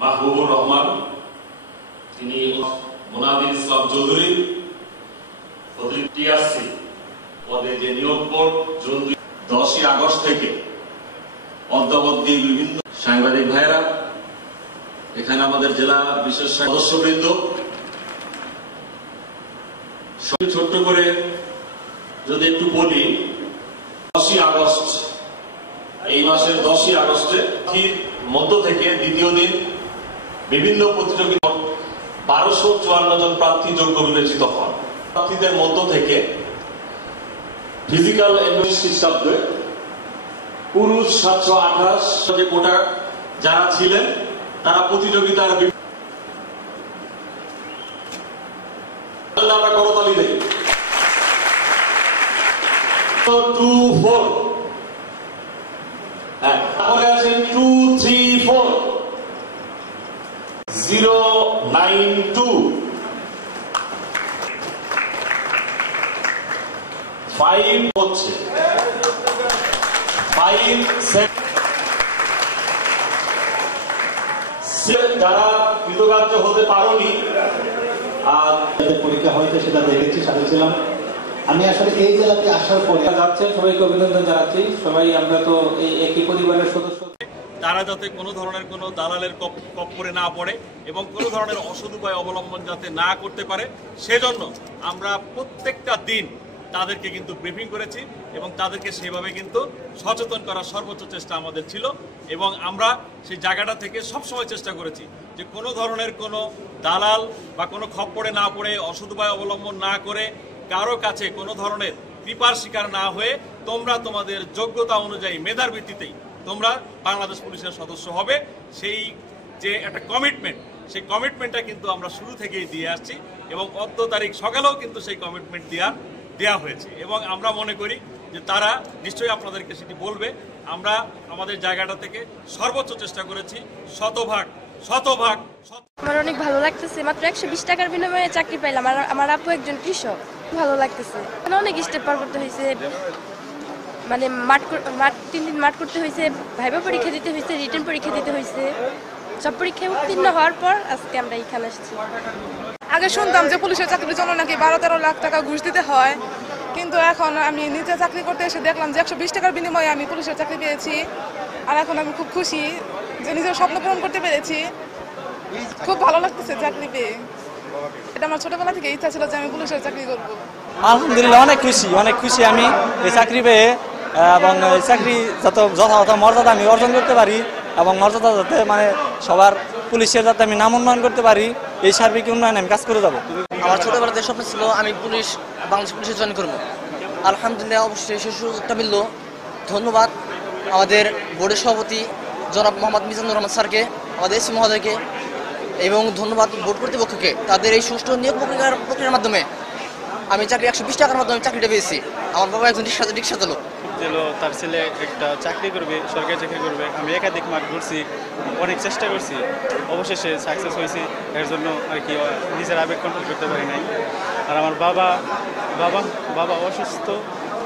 মাহবুবুর রহমান, তিনি মোনাদির ইসলাম চৌধুরী টিআরসি পদে যে নিয়োগ বোর্ড জুন 10 আগস্ট থেকে অদ্যাবধি বিভিন্ন সাংবাদিক ভাইরা, এখানে আমাদের জেলা বিশেষ সদস্যবৃন্দ, ছোট্ট করে যদি একটু বলি, 10 আগস্ট, এই মাসের 10 আগস্টে মধ্য থেকে দ্বিতীয় দিন বিভিন্ন প্রতিযোগিতা 1254 জন প্রার্থী যোগ্য বিবেচিত হন। প্রার্থীদের মধ্য থেকে ফিজিক্যাল খ্রিস্টাব্দে পুরুষ 728 যে কোটা যারা ছিলেন তারা প্রতিযোগিতার আমরা করতালি দেই 2-4, তারপরে আছেন 2-3-4 0-9-2 5 হচ্ছে 5-7 যারা কৃতকার্য হতে পারেনি আর পরীক্ষা হয়তো সেটা দেখেছি, সাথে ছিলাম আমি। আসলে এই জেলাতে আসার পরে যাচ্ছেন, সবাইকে অভিনন্দন জানাচ্ছি। সবাই আমরা তো এই একই পরিবারের সদস্য। তারা যাতে কোনো ধরনের কোনো দালালের কপ্পরে না পড়ে এবং কোনো ধরনের অসৎ উপায় অবলম্বন যাতে না করতে পারে, সেজন্য আমরা প্রত্যেকটা দিন তাদেরকে কিন্তু ব্রিফিং করেছি এবং তাদেরকে সেভাবে কিন্তু সচেতন করার সর্বোচ্চ চেষ্টা আমাদের ছিল। এবং আমরা সেই জায়গাটা থেকে সবসময় চেষ্টা করেছি যে কোনো ধরনের কোনো দালাল বা কোনো খপ্পরে না পড়ে, অসৎ উপায় অবলম্বন না করে, কারো কাছে কোনো ধরনের কৃপার শিকার না হয়ে তোমরা তোমাদের যোগ্যতা অনুযায়ী মেধার ভিত্তিতেই তোমরা বাংলাদেশ পুলিশের সদস্য হবে, সেই যে একটা কমিটমেন্ট, সেই কমিটমেন্টটা কিন্তু আমরা শুরু থেকেই দিয়ে আসছি এবং 14 তারিখ সকালেও কিন্তু সেই কমিটমেন্ট দেওয়া হয়েছে। এবং আমরা মনে করি যে তারা নিশ্চয়ই আপনাদেরকে সেটি বলবে। আমরা আমাদের জায়গাটা থেকে সর্বোচ্চ চেষ্টা করেছি, শতভাগ। আমার অনেক ভালো লাগতেছে। মাত্র 120 টাকার বিনিময়ে চাকরি পাইলাম। আমার আপু একজন কৃষক, ভালো লাগতেছে। অনেক স্টেপ পার করতে হয়েছে, মানে মাঠ 3 দিন মাঠ করতে হয়েছে, ভাইবা পরীক্ষা দিতে হয়েছে, রিটেন পরীক্ষা দিতে হয়েছে। সব পরীক্ষায় উত্তীর্ণ হওয়ার পর আজকে আমরা এখানে আসছি। আগে শুনতাম যে পুলিশের চাকরির জন্য নাকি 12-13 লাখ টাকা ঘুষ দিতে হয়, কিন্তু এখন আমি নিজে চাকরি করতে এসে দেখলাম যে 120 টাকার বিনিময়ে আমি পুলিশের চাকরি পেয়েছি। আর এখন আমি খুব খুশি যে নিজের স্বপ্ন পূরণ করতে পেরেছি। খুব ভালো লাগতেছে চাকরি পেয়ে। এটা আমার ছোটবেলা থেকে ইচ্ছা ছিল যে আমি পুলিশের চাকরি করবো। আলহামদুলিল্লাহ অনেক খুশি আমি এই চাকরি পেয়ে, এবং এই চাকরি যথাযথ মর্যাদা আমি অর্জন করতে পারি এবং মর্যাদা যাতে মানে সবার পুলিশের যাতে আমি নাম উন্নয়ন করতে পারি, এই সার্বিক উন্নয়নে আমি কাজ করে যাবো। আমার ছোটবেলাতে স্বপ্ন ছিল আমি বাংলাদেশ পুলিশে জয়েন করবো। আলহামদুলিল্লাহ অবশ্যই সেই সুযোগটা মিলল। ধন্যবাদ আমাদের বোর্ডের সভাপতি জনাব মোহাম্মদ মিজানুর রহমান স্যারকে, আমাদের এসি মহোদয়কে, এবং ধন্যবাদ বোর্ড কর্তৃপক্ষকে। তাদের এই সুষ্ঠু নিয়োগ প্রক্রিয়ার মাধ্যমে আমি চাকরি 120 টাকার মাধ্যমে চাকরিটা পেয়েছি। আমার বাবা একজন রিক্সা চালক, তার ছেলে একটা চাকরি করবে, সরকারি চাকরি করবে। আমি একাধিক মাঠ ঘুরছি, অনেক চেষ্টা করছি, অবশেষে সাকসেস হয়েছি। এর জন্য আর কি নিজের আবেগ কন্ট্রোল করতে পারি নাই। আর আমার বাবা অসুস্থ,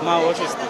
মা অসুস্থ।